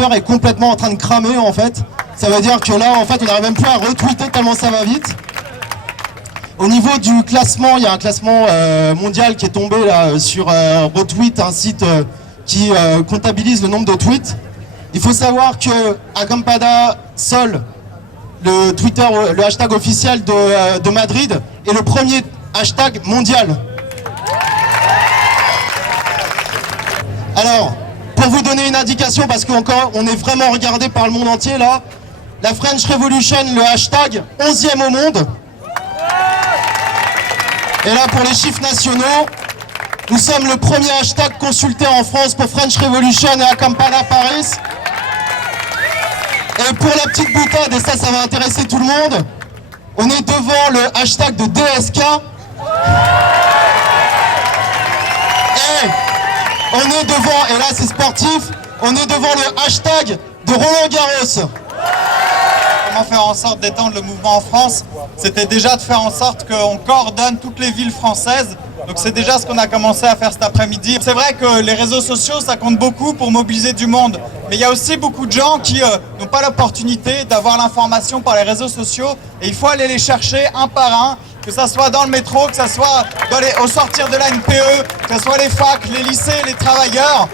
Twitter est complètement en train de cramer en fait. Ça veut dire que là, en fait, on n'arrive même plus à retweeter tellement ça va vite. Au niveau du classement, il y a un classement mondial qui est tombé là sur Retweet, un site qui comptabilise le nombre de tweets. Il faut savoir que Acampada Sol, le Twitter, le hashtag officiel de Madrid, est le premier hashtag mondial. Alors, pour vous donner une indication, parce qu'encore on est vraiment regardé par le monde entier là, la French Revolution, le hashtag 11e au monde. Et là, pour les chiffres nationaux, nous sommes le premier hashtag consulté en France pour French Revolution et Acampada Paris. Et pour la petite boutade, et ça va intéresser tout le monde, on est devant le hashtag de DSK. Et on est devant, et là c'est sportif, on est devant le hashtag de Roland Garros. Comment faire en sorte d'étendre le mouvement en France? C'était déjà de faire en sorte qu'on coordonne toutes les villes françaises. Donc c'est déjà ce qu'on a commencé à faire cet après-midi. C'est vrai que les réseaux sociaux, ça compte beaucoup pour mobiliser du monde. Mais il y a aussi beaucoup de gens qui n'ont pas l'opportunité d'avoir l'information par les réseaux sociaux. Et il faut aller les chercher un par un, que ça soit dans le métro, que ça soit au sortir de la NPE, que ce soit les facs, les lycées, les travailleurs.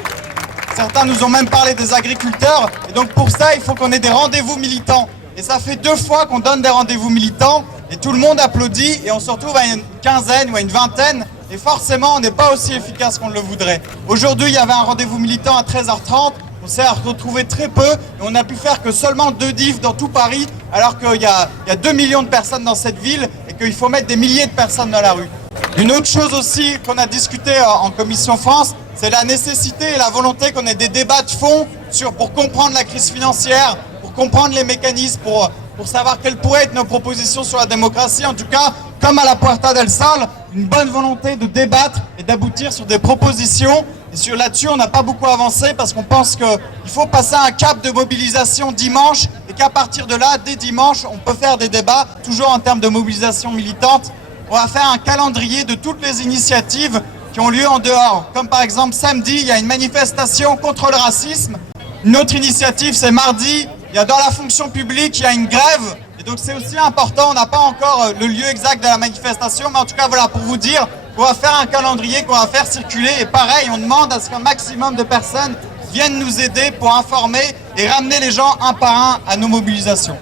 Certains nous ont même parlé des agriculteurs. Et donc pour ça, il faut qu'on ait des rendez-vous militants. Et ça fait 2 fois qu'on donne des rendez-vous militants et tout le monde applaudit et on se retrouve à une quinzaine ou à une vingtaine et forcément on n'est pas aussi efficace qu'on le voudrait. Aujourd'hui il y avait un rendez-vous militant à 13h30, on s'est retrouvé très peu et on n'a pu faire que seulement 2 diffs dans tout Paris alors qu'il y a 2 millions de personnes dans cette ville et qu'il faut mettre des milliers de personnes dans la rue. Une autre chose aussi qu'on a discuté en Commission France, c'est la nécessité et la volonté qu'on ait des débats de fond pour comprendre la crise financière, comprendre les mécanismes, pour savoir quelles pourraient être nos propositions sur la démocratie. En tout cas, comme à la Puerta del Sol, une bonne volonté de débattre et d'aboutir sur des propositions. Et là-dessus, on n'a pas beaucoup avancé parce qu'on pense qu'il faut passer un cap de mobilisation dimanche et qu'à partir de là, dès dimanche, on peut faire des débats, toujours en termes de mobilisation militante. On va faire un calendrier de toutes les initiatives qui ont lieu en dehors. Comme par exemple, samedi, il y a une manifestation contre le racisme. Une autre initiative, c'est mardi. Il y a dans la fonction publique, il y a une grève, et donc c'est aussi important, on n'a pas encore le lieu exact de la manifestation, mais en tout cas voilà, pour vous dire qu'on va faire un calendrier, qu'on va faire circuler, et pareil, on demande à ce qu'un maximum de personnes viennent nous aider pour informer et ramener les gens un par un à nos mobilisations.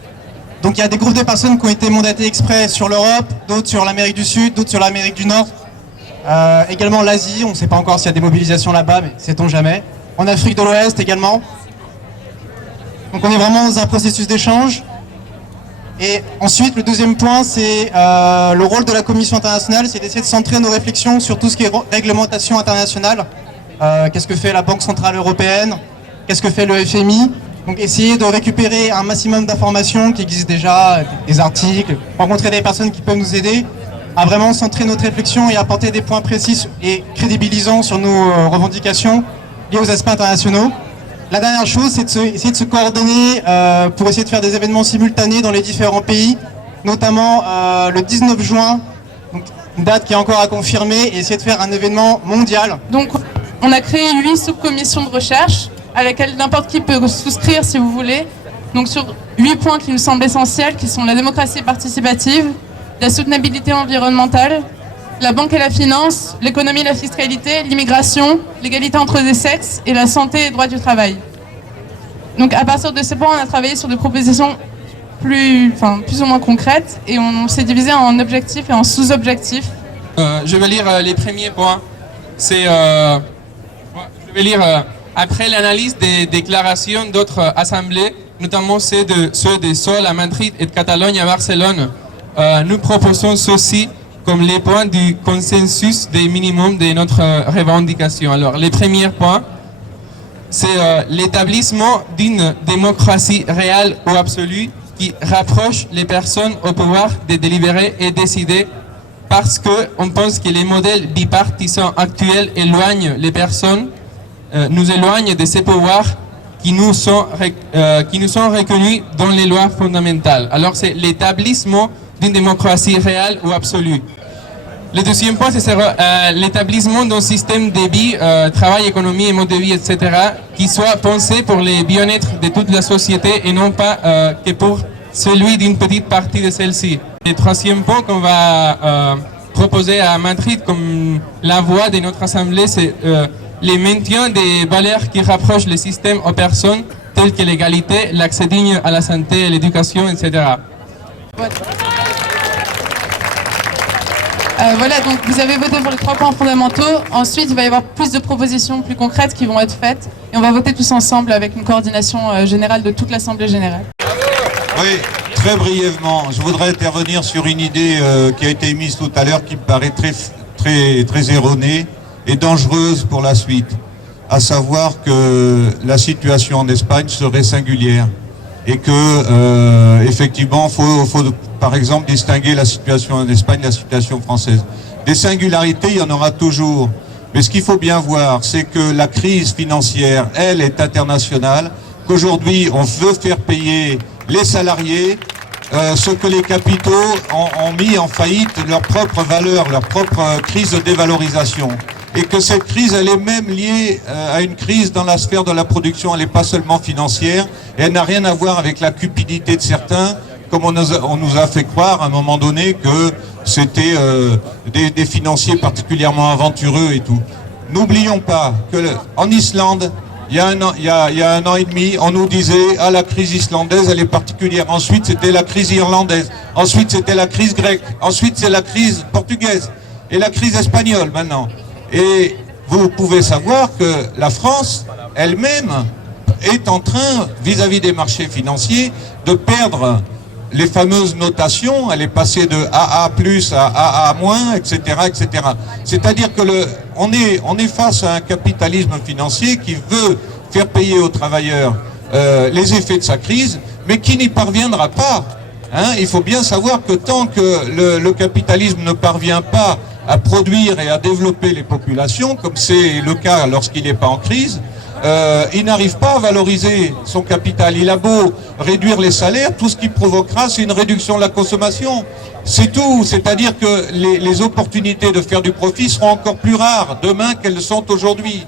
Donc il y a des groupes de personnes qui ont été mandatées exprès sur l'Europe, d'autres sur l'Amérique du Sud, d'autres sur l'Amérique du Nord, également l'Asie, on ne sait pas encore s'il y a des mobilisations là-bas, mais sait-on jamais, en Afrique de l'Ouest également. Donc on est vraiment dans un processus d'échange. Et ensuite, le deuxième point, c'est le rôle de la Commission internationale, c'est d'essayer de centrer nos réflexions sur tout ce qui est réglementation internationale. Qu'est-ce que fait la Banque Centrale Européenne? Qu'est-ce que fait le FMI? Donc essayer de récupérer un maximum d'informations qui existent déjà, des articles, rencontrer des personnes qui peuvent nous aider à vraiment centrer notre réflexion et apporter des points précis et crédibilisants sur nos revendications liées aux aspects internationaux. La dernière chose, c'est d'essayer de se coordonner pour essayer de faire des événements simultanés dans les différents pays, notamment le 19 juin, donc une date qui est encore à confirmer, et essayer de faire un événement mondial. Donc on a créé 8 sous-commissions de recherche à laquelle n'importe qui peut souscrire si vous voulez. Donc sur 8 points qui nous semblent essentiels, qui sont la démocratie participative, la soutenabilité environnementale, la banque et la finance, l'économie et la fiscalité, l'immigration, l'égalité entre les sexes et la santé et les droits du travail. Donc à partir de ces points, on a travaillé sur des propositions plus ou moins concrètes et on s'est divisé en objectifs et en sous-objectifs. Je vais lire les premiers points. Je vais lire après l'analyse des déclarations d'autres assemblées, notamment ceux de Sol à Madrid et de Catalogne à Barcelone. Nous proposons ceci comme les points du consensus des minimums de notre revendication. Alors, les premiers points, c'est l'établissement d'une démocratie réelle ou absolue qui rapproche les personnes au pouvoir de délibérer et décider, parce qu'on pense que les modèles bipartisans actuels éloignent les personnes, nous éloignent de ces pouvoirs qui nous sont reconnus dans les lois fondamentales. Alors, c'est l'établissement d'une démocratie réelle ou absolue. Le deuxième point, ce sera l'établissement d'un système de vie, travail, économie et mode de vie, etc., qui soit pensé pour le bien-être de toute la société et non pas que pour celui d'une petite partie de celle-ci. Le troisième point qu'on va proposer à Madrid comme la voie de notre assemblée, c'est le maintien des valeurs qui rapprochent le système aux personnes, telles que l'égalité, l'accès digne à la santé, l'éducation, etc. Voilà, donc vous avez voté pour les 3 points fondamentaux. Ensuite, il va y avoir plus de propositions plus concrètes qui vont être faites. Et on va voter tous ensemble avec une coordination générale de toute l'Assemblée générale. Oui, très brièvement, je voudrais intervenir sur une idée qui a été émise tout à l'heure qui me paraît très erronée et dangereuse pour la suite. À savoir que la situation en Espagne serait singulière. Et que, effectivement, faut par exemple distinguer la situation en Espagne de la situation française. Des singularités, il y en aura toujours. Mais ce qu'il faut bien voir, c'est que la crise financière, elle, est internationale, qu'aujourd'hui, on veut faire payer les salariés ce que les capitaux ont mis en faillite, leur propre valeur, leur propre crise de dévalorisation. Et que cette crise, elle est même liée à une crise dans la sphère de la production, elle n'est pas seulement financière, et elle n'a rien à voir avec la cupidité de certains, comme on nous a fait croire à un moment donné que c'était des financiers particulièrement aventureux et tout. N'oublions pas qu'en Islande, il y a un an et demi, on nous disait « Ah, la crise islandaise, elle est particulière ». Ensuite, c'était la crise irlandaise. Ensuite, c'était la crise grecque. Ensuite, c'est la crise portugaise. Et la crise espagnole, maintenant. Et vous pouvez savoir que la France, elle-même, est en train, vis-à-vis des marchés financiers, de perdre les fameuses notations. Elle est passée de AA+, à AA-, etc., etc. C'est-à-dire que on est face à un capitalisme financier qui veut faire payer aux travailleurs les effets de sa crise, mais qui n'y parviendra pas. Hein, il faut bien savoir que tant que le capitalisme ne parvient pas à produire et à développer les populations, comme c'est le cas lorsqu'il n'est pas en crise, il n'arrive pas à valoriser son capital. Il a beau réduire les salaires, tout ce qui provoquera, c'est une réduction de la consommation. C'est tout, c'est-à-dire que les opportunités de faire du profit seront encore plus rares demain qu'elles sont aujourd'hui.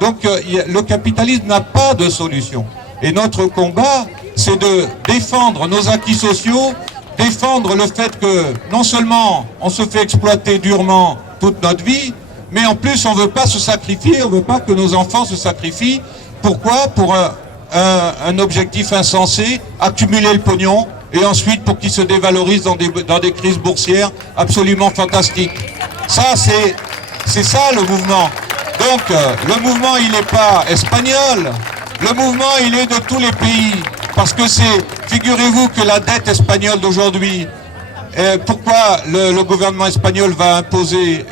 Donc le capitalisme n'a pas de solution. Et notre combat, c'est de défendre nos acquis sociaux, défendre le fait que non seulement on se fait exploiter durement toute notre vie, mais en plus on ne veut pas se sacrifier, on ne veut pas que nos enfants se sacrifient. Pourquoi? Pour un objectif insensé, accumuler le pognon, et ensuite pour qu'ils se dévalorisent dans des crises boursières absolument fantastiques. Ça, c'est ça le mouvement. Donc le mouvement, il n'est pas espagnol, le mouvement, il est de tous les pays. Parce que figurez-vous que la dette espagnole d'aujourd'hui, pourquoi le gouvernement espagnol va imposer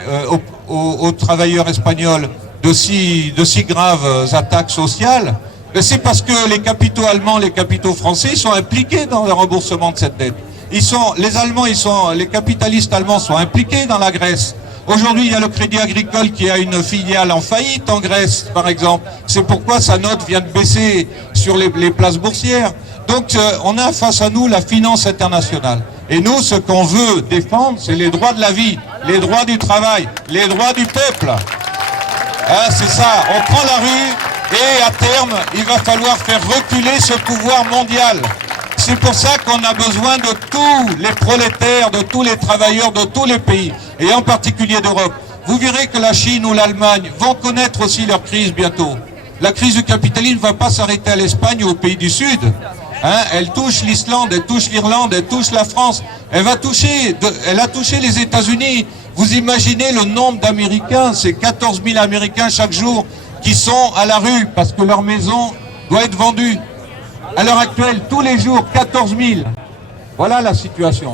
aux travailleurs espagnols de si graves attaques sociales? C'est parce que les capitaux allemands, les capitaux français sont impliqués dans le remboursement de cette dette. Les capitalistes allemands sont impliqués dans la Grèce. Aujourd'hui, il y a le Crédit Agricole qui a une filiale en faillite en Grèce, par exemple. C'est pourquoi sa note vient de baisser sur les places boursières. Donc, on a face à nous la finance internationale. Et nous, ce qu'on veut défendre, c'est les droits de la vie, les droits du travail, les droits du peuple. Hein, c'est ça, on prend la rue et à terme, il va falloir faire reculer ce pouvoir mondial. C'est pour ça qu'on a besoin de tous les prolétaires, de tous les travailleurs de tous les pays, et en particulier d'Europe. Vous verrez que la Chine ou l'Allemagne vont connaître aussi leur crise bientôt. La crise du capitalisme ne va pas s'arrêter à l'Espagne ou aux pays du Sud. Hein, elle touche l'Islande, elle touche l'Irlande, elle touche la France. Elle a touché les États-Unis. Vous imaginez le nombre d'Américains, c'est 14 000 Américains chaque jour qui sont à la rue parce que leur maison doit être vendue. À l'heure actuelle, tous les jours, 14 000. Voilà la situation.